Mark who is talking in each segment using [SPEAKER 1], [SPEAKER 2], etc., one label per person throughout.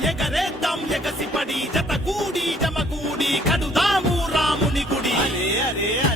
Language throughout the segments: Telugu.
[SPEAKER 1] ఎగరేద్దాం ఎగసిపడి జత కూడి జమకూడి కడుదాము రాముని గుడి. అరే అరే.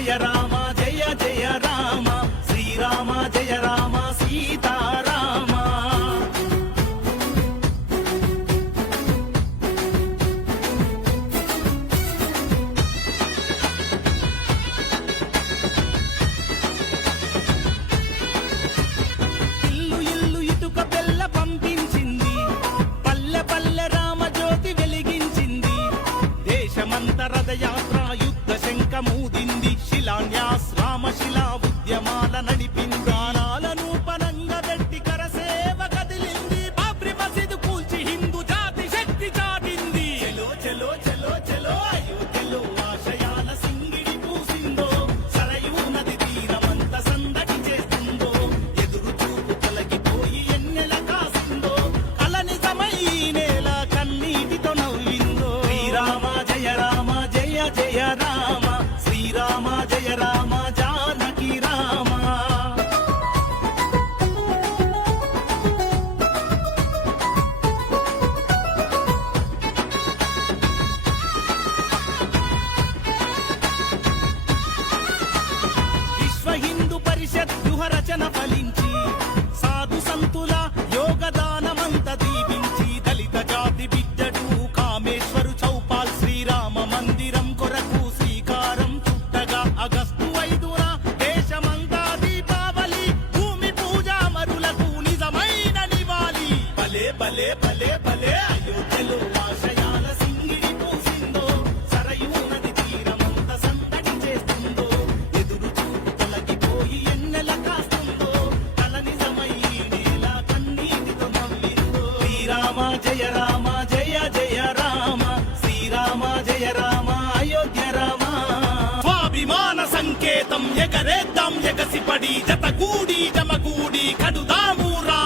[SPEAKER 1] జయ రామ జయ జయ రామ. శ్రీరామ జయ రామ సీతారామ. ఇల్లు ఇల్లు ఇటుక పిల్ల పంపించింది. పల్లె పల్లె రామ జ్యోతి వెలిగించింది. దేశమంత రథయాత్ర యుద్ధ శంఖమూదింది శిలాన్యాస్ రామశిలా ఉద్యమాల నడిపింది గానాలను పనంగా పెట్టి కరసేవ కదిలింది. బాబ్రి మసీదు కూల్చి హిందూ జాతి శక్తి చాటింది. చెలో చెలో చెలో చెలో అయోధ్యలో ఆశయాల సింగిడి పూసిందో. సరయు నది తీరమంత సందడి చేస్తుందో. ఎదురు చూపు తొలగిపోయి ఎన్నెల కాసిందో. కల నిజమై నేల కన్నీటితో నవ్విందో. శ్రీరామ జయ రామ జయ జయ రామ. శ్రీరామ జయ రామ జానకి రామ. విశ్వ హిందూ పరిషత్ వ్యూహ రచన ఫలించి జయ రామ జయ జయ రామ. శ్రీరామ జయ రామ అయోధ్య రామ. స్వాభిమాన సంకేతం ఎగరేద్దాం ఎగసిపడి జతగూడి జమగూడి కడుదాము రా